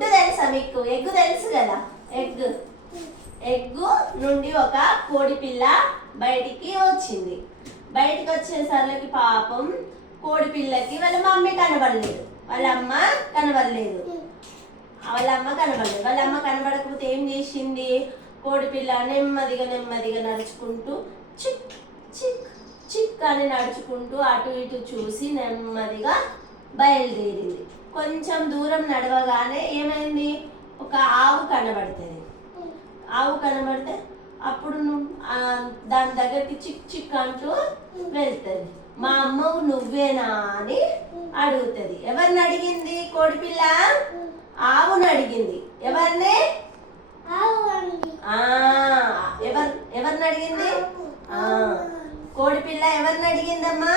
తెలుసా మీకు? ఎగ్గు తెలుసు కదా? ఎగ్ ఎగ్గు నుండి ఒక కోడి పిల్ల బయటికి వచ్చింది. బయటికి వచ్చేసరికి పాపం కోడి పిల్లకి వాళ్ళ మమ్మీ కనబడలేదు. వాళ్ళ అమ్మ కనబడలేదు. వాళ్ళ అమ్మ కనబడలేదు. వాళ్ళ అమ్మ కనబడకపోతే ఏం చేసింది? కోడి పిల్ల నెమ్మదిగా నెమ్మదిగా నడుచుకుంటూ చిక్ చిక్ చిక్ అని నడుచుకుంటూ అటు ఇటు చూసి నెమ్మదిగా బయలుదేరింది. కొంచెం దూరం నడవగానే ఏమైంది? ఒక ఆవు కనబడుతుంది. ఆవు కనబడితే అప్పుడు దాని దగ్గరికి చిక్ చిక్ అంటూ వెళ్తుంది. మా అమ్మ నువ్వేనా అని అడుగుతుంది. ఎవరిని అడిగింది కోడిపిల్ల ఆవును అడిగింది ఎవరిని ఆ, ఎవరు ఎవరిని అడిగింది ఆ, కోడిపిల్ల ఎవరిని అడిగిందమ్మా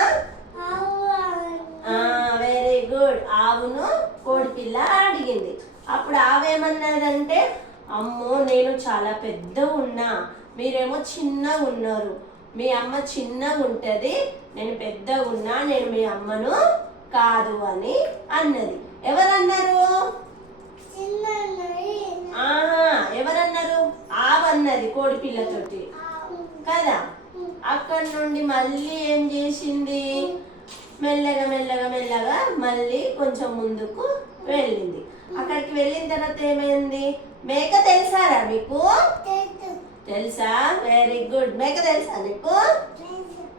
గుడ్ ఆవును కోడిపిల్ల అడిగింది. అప్పుడు ఆవేమన్నదంటే అమ్మో నేను చాలా పెద్ద ఉన్నా. మీరేమో చిన్నగా ఉన్నారు. మీ అమ్మ చిన్నగా ఉంటది. నేను పెద్ద ఉన్నా. నేను మీ అమ్మను కాదు అని అన్నది. ఎవరన్నారు? ఆహా ఎవరన్నారు? ఆవన్నది కోడిపిల్లతోటి కదా? అక్కడి నుండి మళ్ళీ ఏం చేసింది? మెల్లగా మెల్లగా మెల్లగా మళ్ళీ కొంచెం ముందుకు వెళ్ళింది. అక్కడికి వెళ్ళిన తర్వాత ఏమైంది? మేక తెలుసారా మీకు? తెలుసా. వెరీ గుడ్ మేక తెలుసా నీకు?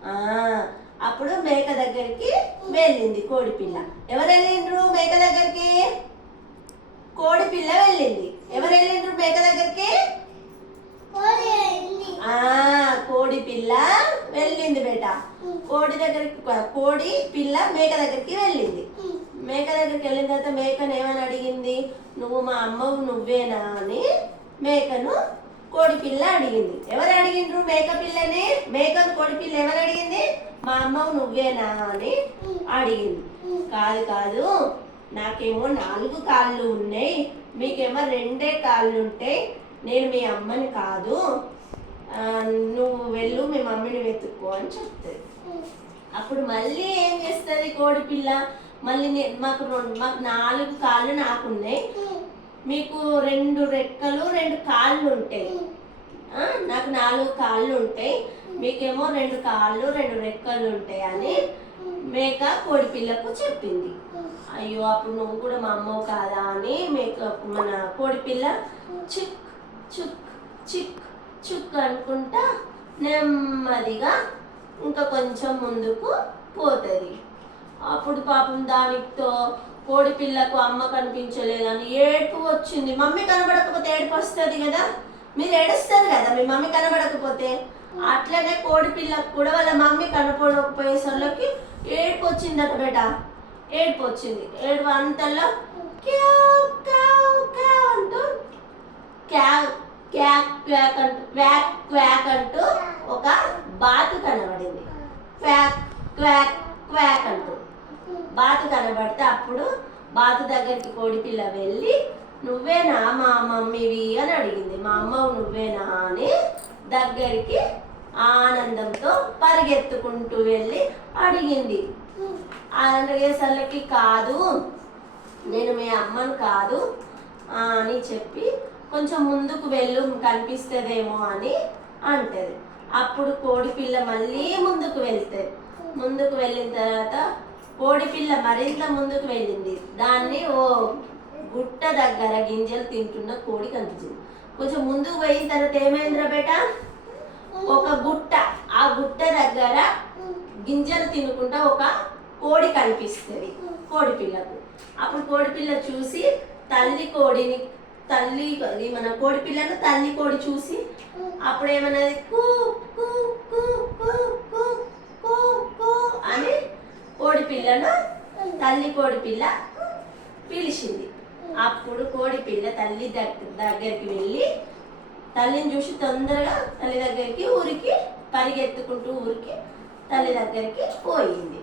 ఆ, అప్పుడు మేక దగ్గరికి వెళ్ళింది కోడిపిల్ల. ఎవరు వెళ్ళిండ్రు మేక దగ్గరికి? కోడిపిల్ల వెళ్ళింది. ఎవరు వెళ్ళిండ్రు మేక దగ్గరికి? ఆ కోడి పిల్ల వెళ్ళింది బేట. కోడి దగ్గరికి కోడి పిల్ల మేక దగ్గరికి వెళ్ళింది. మేక దగ్గరికి వెళ్ళిన తర్వాత మేకను ఏమని అడిగింది? నువ్వు మా అమ్మవు నువ్వేనా? అని మేకను కోడి పిల్ల అడిగింది. ఎవరు అడిగిండ్రు మేక పిల్లని? మేకను కోడి పిల్ల ఎవరు అడిగింది? మా అమ్మవు నువ్వేనా? అని అడిగింది. కాదు కాదు. నాకేమో నాలుగు కాళ్ళు ఉన్నాయి. మీకేమో రెండే కాళ్ళు ఉంటాయి నేను మీ అమ్మని కాదు. నువ్వు వెళ్ళు మీ మమ్మీని వెతుక్కో అని చెప్తుంది. అప్పుడు మళ్ళీ ఏం చేస్తుంది కోడి పిల్ల మళ్ళీ మాకు రెండు మాకు నాలుగు కాళ్ళు నాకున్నాయి. మీకు రెండు రెక్కలు రెండు కాళ్ళు ఉంటాయి. నాకు నాలుగు కాళ్ళు ఉంటాయి. మీకేమో రెండు కాళ్ళు రెండు రెక్కలు ఉంటాయి అని మేక కోడి పిల్లకు చెప్పింది. అయ్యో అప్పుడు నువ్వు కూడా మా అమ్మవు కాదా అని మేక మన కోడి పిల్ల చిక్ చుక్ చిక్ చుక్ అనుకుంటా నెమ్మదిగా ఇంకా కొంచెం ముందుకు పోతుంది. అప్పుడు పాపం దానితో కోడి పిల్లకు అమ్మ కనిపించలేదని ఏడుపు వచ్చింది. మమ్మీ కనబడకపోతే ఏడుపు వస్తుంది కదా? మీరు ఏడుస్తారు కదా? మీ మమ్మీ కనబడకపోతే? అట్లనే కోడి పిల్లకు కూడా వాళ్ళ మమ్మీ కనపడకపోయేసరికి ఏడుపు వచ్చిందట బేట. ఏడుపు వచ్చింది. ఏడుపు అంతలో అంటూ క్యాక్ క్యాక్ క్వాక్ అంటూ క్వాక్ క్వాక్ అంటూ ఒక బాతు కనబడింది. క్వాక్ క్వాక్ క్వాక్ అంటూ బాతు కనబడితే అప్పుడు బాతు దగ్గరికి కోడిపిల్ల వెళ్ళి నువ్వేనా మా మమ్మీవి అని అడిగింది. మా అమ్మవు నువ్వేనా అని దగ్గరికి ఆనందంతో పరిగెత్తుకుంటూ వెళ్ళి అడిగింది. అడిగేసరికి కాదు నేను మీ అమ్మను కాదు అని చెప్పి కొంచెం ముందుకు వెళ్ళు కనిపిస్తుందేమో అని అంటది. అప్పుడు కోడిపిల్ల మళ్ళీ ముందుకు వెళ్తుంది. ముందుకు వెళ్ళిన తర్వాత కోడిపిల్ల మరింత ముందుకు వెళ్ళింది. దాన్ని ఓ గుట్ట దగ్గర గింజలు తింటున్న కోడి కనిపించింది కొంచెం ముందుకు పోయిన తర్వాత ఏమైందిరా బేట? ఒక గుట్ట. ఆ గుట్ట దగ్గర గింజలు తినుకుంటా ఒక కోడి కనిపిస్తుంది. కోడి పిల్లకు. అప్పుడు కోడి పిల్ల చూసి తల్లి కోడిని తల్లి మన కోడి పిల్లను తల్లి కోడి చూసి అప్పుడు ఏమన్నది? కూ కూ కూ కూ కూ కూ కూ అని కోడి పిల్లను తల్లి కోడి పిల్ల పిలిచింది. అప్పుడు కోడి పిల్ల తల్లి దగ్గ- దగ్గరికి వెళ్ళి తల్లిని చూసి తొందరగా తల్లి దగ్గరికి ఊరికి పరిగెత్తుకుంటూ ఊరికి తల్లి దగ్గరికి పోయింది.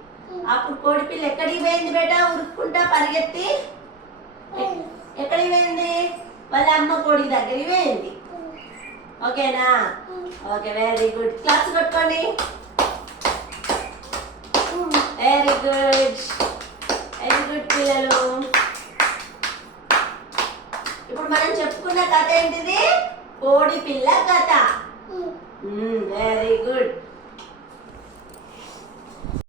అప్పుడు కోడి పిల్ల ఎక్కడికి పోయింది బేట? ఉరుక్కుంటా పరిగెత్తి. ఎక్కడికి పోయింది? వాళ్ళ అమ్మ కోడి దగ్గరికి పోయింది. ఓకేనా? ఓకే వెరీ గుడ్ క్లాస్ కొట్టుకోండి. వెరీ గుడ్ వెరీ గుడ్ పిల్లలు. ఇప్పుడు కథ ఏంటిది? కోడి పిల్ల కథ. Very good